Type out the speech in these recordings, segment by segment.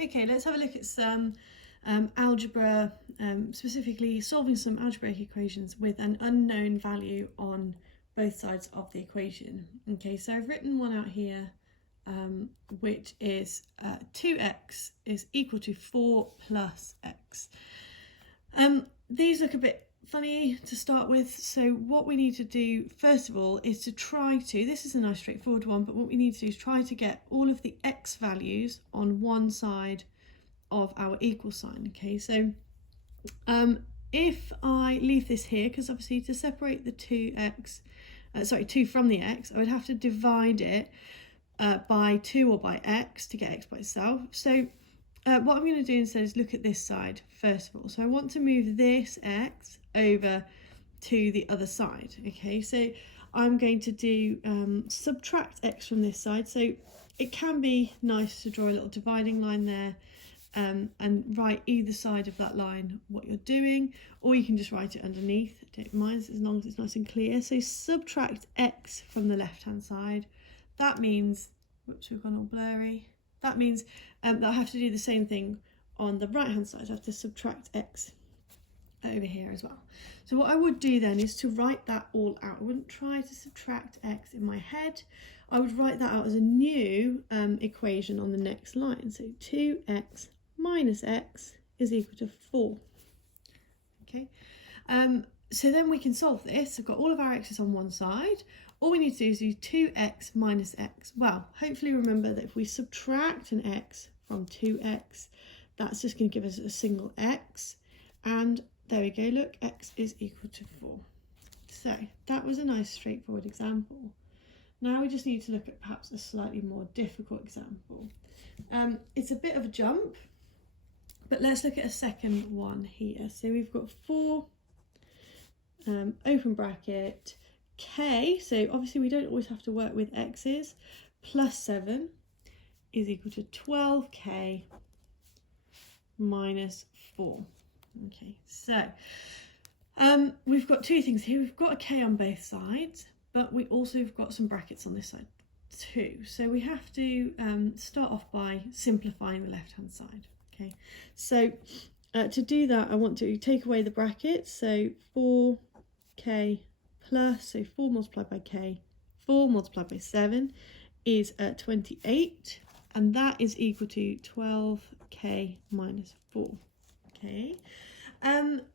Okay, let's have a look at some algebra, specifically solving some algebraic equations with an unknown value on both sides of the equation. Okay, so I've written one out here, which is 2x is equal to 4 plus x. These look a bit funny to start with, so what we need to do first of all is to try to, this is a nice straightforward one, but what we need to do is try to get all of the x values on one side of our equal sign. Okay, so if I leave this here, because obviously to separate the 2 from the x, I would have to divide it by 2 or by x to get x by itself. So what I'm going to do instead is look at this side first of all. So I want to move this x over to the other side. Okay, so I'm going to do subtract x from this side. So it can be nice to draw a little dividing line there and write either side of that line what you're doing, or you can just write it underneath. I don't mind, as long as it's nice and clear. So subtract x from the left hand side. That means, whoops, we've gone all blurry. That means that I have to do the same thing on the right hand side. I have to subtract x over here as well. So what I would do then is to write that all out. I wouldn't try to subtract x in my head. I would write that out as a new equation on the next line. So 2x minus x is equal to 4. Okay, so then we can solve this. I've got all of our x's on one side. All we need to do is do 2x minus x. Well, hopefully remember that if we subtract an x from 2x, that's just going to give us a single x. And there we go, look, x is equal to 4. So that was a nice straightforward example. Now we just need to look at perhaps a slightly more difficult example. It's a bit of a jump, but let's look at a second one here. So we've got 4, open bracket, k, so obviously we don't always have to work with x's, plus 7 is equal to 12k minus 4. Okay, so we've got two things here. We've got a k on both sides, but we also have got some brackets on this side too. So we have to start off by simplifying the left hand side. Okay, so to do that, I want to take away the brackets. So 4k plus, so 4 multiplied by k, 4 multiplied by 7 is 28, and that is equal to 12k minus 4. Okay,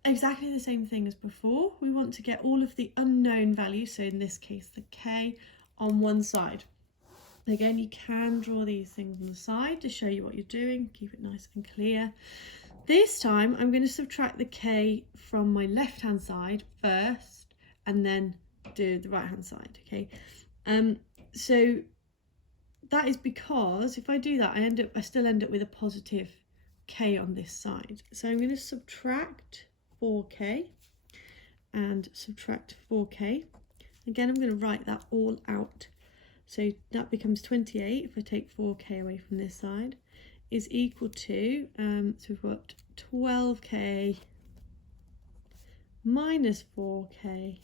exactly the same thing as before. We want to get all of the unknown values, so in this case the k, on one side. Again, you can draw these things on the side to show you what you're doing, keep it nice and clear. This time I'm going to subtract the k from my left hand side first and then do the right hand side. Okay, so that is because if I do that, I still end up with a positive k on this side. So I'm going to subtract 4k and subtract 4k. Again, I'm going to write that all out. So that becomes 28 if I take 4k away from this side, is equal to, so we've got 12k minus 4k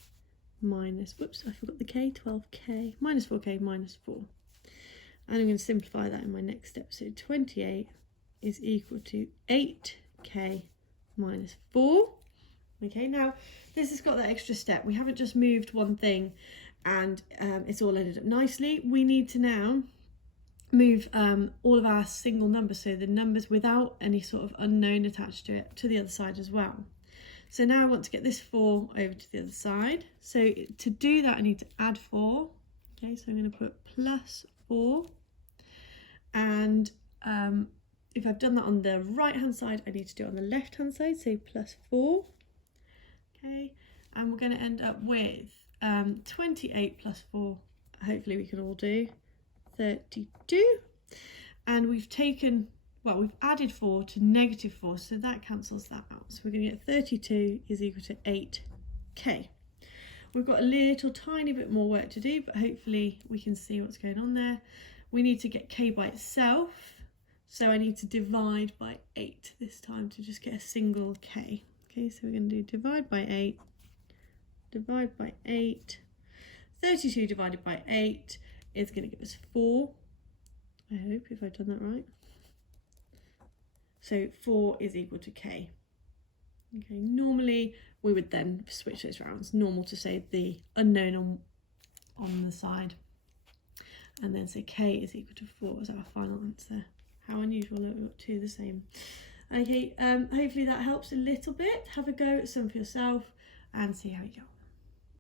minus, whoops, I forgot the k, 12k minus 4k minus 4. And I'm going to simplify that in my next step. So 28 is equal to 8k minus 4. Okay, now this has got that extra step. We haven't just moved one thing and it's all ended up nicely. We need to now move all of our single numbers, so the numbers without any sort of unknown attached to it, to the other side as well. So now I want to get this 4 over to the other side. So to do that, I need to add 4. Okay, so I'm going to put plus 4. And if I've done that on the right hand side, I need to do it on the left hand side, so plus 4. Okay, and we're going to end up with 28 plus 4, hopefully we can all do, 32. And we've taken, well, we've added 4 to negative 4, so that cancels that out. So we're going to get 32 is equal to 8k. We've got a little tiny bit more work to do, but hopefully we can see what's going on there. We need to get k by itself, so I need to divide by 8 this time to just get a single k. Okay, so we're going to do divide by 8, divide by 8. 32 divided by 8 is going to give us 4. I hope, if I've done that right. So 4 is equal to k. Okay, normally we would then switch those rounds. Normal to say the unknown on the side, and then say k is equal to 4 as our final answer. How unusual that we've got 2 the same. Okay, hopefully that helps a little bit. Have a go at some for yourself and see how you go.